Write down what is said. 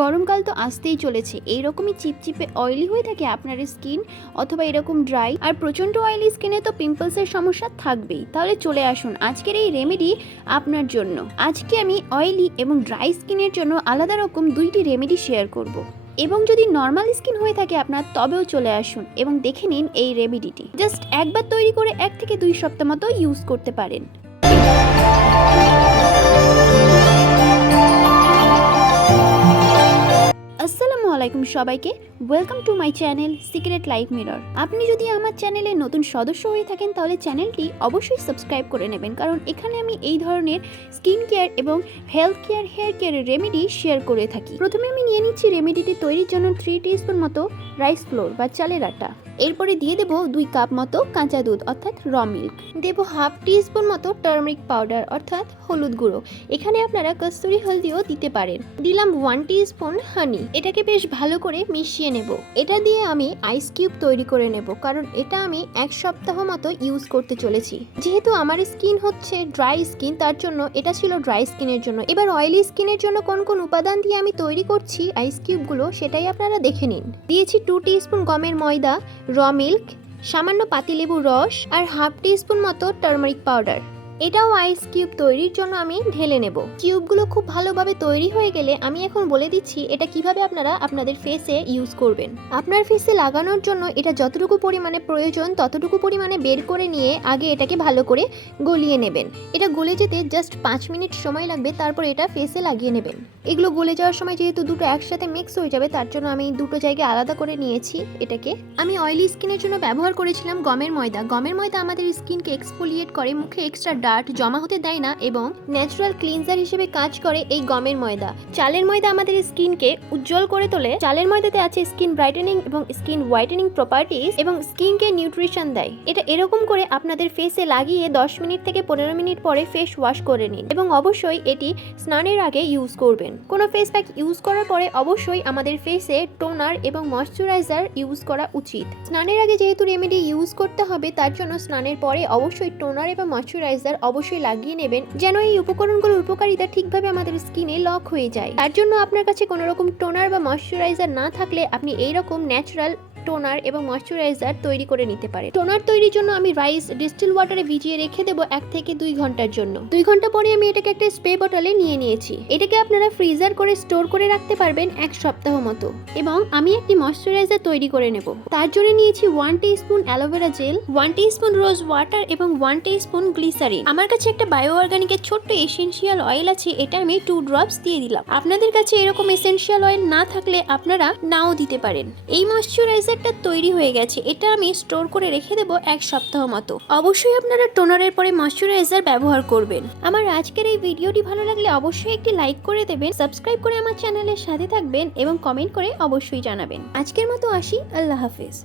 গরমকাল তো আসতেই চলেছে, এইরকমই চিপচিপে অয়েলি হয়ে থাকে আপনার স্কিন অথবা এরকম ড্রাই আর প্রচণ্ড অয়েলি স্কিনে তো পিম্পলসের সমস্যা থাকবেই। তাহলে চলে আসুন আজকের এই রেমেডি আপনার জন্য। আজকে আমি অয়েলি এবং ড্রাই স্কিনের জন্য আলাদা রকম দুইটি রেমেডি শেয়ার করব। এবং যদি নর্মাল স্কিন হয়ে থাকে আপনার, তবেও চলে আসুন এবং দেখে নিন এই রেমেডিটি। জাস্ট একবার তৈরি করে 1 থেকে 2 সপ্তাহ মতো ইউজ করতে পারেন। আসসালামু আলাইকুম সবাইকে, welcome to my channel secret life mirror. আপনি যদি আমার চ্যানেলে নতুন সদস্য হয়ে থাকেন তাহলে চ্যানেলটি অবশ্যই সাবস্ক্রাইব করে নেবেন, কারণ এখানে আমি এই ধরনের স্কিন কেয়ার এবং হেলথ কেয়ার, হেয়ার কেয়ারের রেমেডি শেয়ার করে থাকি। প্রথমে আমি নিয়ে নিচ্ছি রেমেডিটি তৈরির জন্য 3 টিস্পুন মতো রাইস ফ্লোর বা চালের আটা। এরপরে দিয়ে দেবো 2 কাপ মতো কাঁচা দুধ অর্থাৎ র মিল্ক। দেবো হাফ টিস্পুন মতো টার্মেরিক পাউডার অর্থাৎ হলুদ গুঁড়ো। এখানে আপনারা কস্তুরি হলদিও দিতে পারেন। দিলাম 1 টিস্পুন হানি। এটাকে বেশ ভালো করে মিশিয়ে নেব। এটা দিয়ে আমি আইস কিউব তৈরি করে নেব, কারণ এটা আমি 1 সপ্তাহ মতো ইউজ করতে চলেছি। যেহেতু আমার স্কিন হচ্ছে ড্রাই স্কিন, তার জন্য এটা ছিল ড্রাই স্কিনের জন্য। এবার অয়েলি স্কিনের জন্য কোন কোন উপাদান দিয়ে আমি তৈরি করছি আইস কিউবগুলো, সেটাই আপনারা দেখে নিন। দিয়েছি 2 টিস্পুন গমের ময়দা, র মিল্ক, সামান্য পাতিলেবুর রস আর হাফ টিস্পুন মতো টার্মারিক পাউডার। এটাও আইস কিউব তৈরির জন্য আমি ঢেলে নেব। কিউবগুলো খুব ভালোভাবে তৈরি হয়ে গেলে আমি এখন বলে দিচ্ছি এটা কিভাবে আপনারা আপনাদের ফেসে ইউজ করবেন। আপনার ফেসে লাগানোর জন্য এটা যতটুকু পরিমাণে প্রয়োজন ততটুকু পরিমাণে বের করে নিয়ে আগে এটাকে ভালো করে গলিয়ে নেবেন। এটা গলে যেতে জাস্ট 5 মিনিট সময় লাগবে, তারপর এটা ফেসে লাগিয়ে নেবেন। এগুলো গলে যাওয়ার সময় যেহেতু দুটো একসাথে মিক্স হয়ে যাবে, তার জন্য আমি দুটো জায়গায় আলাদা করে নিয়েছি। এটাকে আমি অয়েলি স্কিনের জন্য ব্যবহার করেছিলাম গমের ময়দা। গমের ময়দা আমাদের স্কিনকে এক্সফোলিয়েট করে, মুখে এক্সট্রা ডার্ট জমা হতে দেয় না এবং ন্যাচারাল ক্লিনজার হিসেবে কাজ করে এই গমের ময়দা। চালের ময়দা আমাদের স্কিনকে উজ্জ্বল করে তোলে। চালের ময়দাতে আছে স্কিন ব্রাইটেনিং এবং স্কিন হোয়াইটেনিং প্রপার্টিজ এবং স্কিনকে নিউট্রিশন দেয়। এটা এরকম করে আপনাদের ফেসে লাগিয়ে 10 মিনিট থেকে 15 মিনিট পরে ফেস ওয়াশ করে নিন এবং অবশ্যই এটি স্নানের আগে ইউজ করবেন। কোনো ফেস প্যাক ইউজ করার পরে অবশ্যই আমাদের ফেসে টোনার এবং ময়শ্চারাইজার ইউজ করা উচিত। স্নানের আগে যেহেতু রেমেডি ইউজ করতে হবে, তার জন্য স্নানের পরে অবশ্যই টোনার এবং ময়শ্চারাইজার অবশ্যই লাগিয়ে নেবেন, যেন এই উপকরণগুলোর উপকারিতা ঠিকভাবে আমাদের স্কিনে লক হয়ে যায়। তার জন্য আপনার কাছে কোনো রকম টোনার বা ময়শ্চারাইজার না থাকলে আপনি এইরকম ন্যাচারাল টোনার এবং ময়শ্চারাইজার তৈরি করে নিতে পারে। টোনার তৈরির জন্য আমি রাইস ডিস্টিল ওয়াটারে ভিজিয়ে রেখে দেবো 1 থেকে 2 ঘন্টার জন্য। 2 ঘন্টা পরে আমি এটাকে একটা স্প্রে বটলে নিয়ে নিয়েছি। এটাকে আপনারা ফ্রিজার করে স্টোর করে রাখতে পারবেন 1 সপ্তাহ মতো। এবং আমি একটি ময়শ্চারাইজার তৈরি করে নেব। তার জন্য নিয়েছি 1 teaspoon aloe vera gel, 1 teaspoon rose water এবং 1 টিস্পুন গ্লিসারিন। আমার কাছে একটা বায়ো অর্গানিকের ছোট্ট এসেনশিয়াল অয়েল আছে, এটা আমি 2 ড্রপস দিয়ে দিলাম। আপনাদের কাছে এরকম এসেনশিয়াল অয়েল না থাকলে আপনারা নাও দিতে পারেন। এই ময়শ্চারাইজার তৈরি হয়ে গেছে, এটা আমি স্টোর করে রেখে দেবো 1 সপ্তাহ মতো। অবশ্যই আপনারা টোনারের পরে ময়শ্চারাইজার ব্যবহার করবেন। আমার আজকের এই ভিডিওটি ভালো লাগলে অবশ্যই একটি লাইক করে দেবেন, সাবস্ক্রাইব করে আমার চ্যানেলের সাথে থাকবেন এবং কমেন্ট করে অবশ্যই জানাবেন। আজকের মতো আসি, আল্লাহ হাফেজ।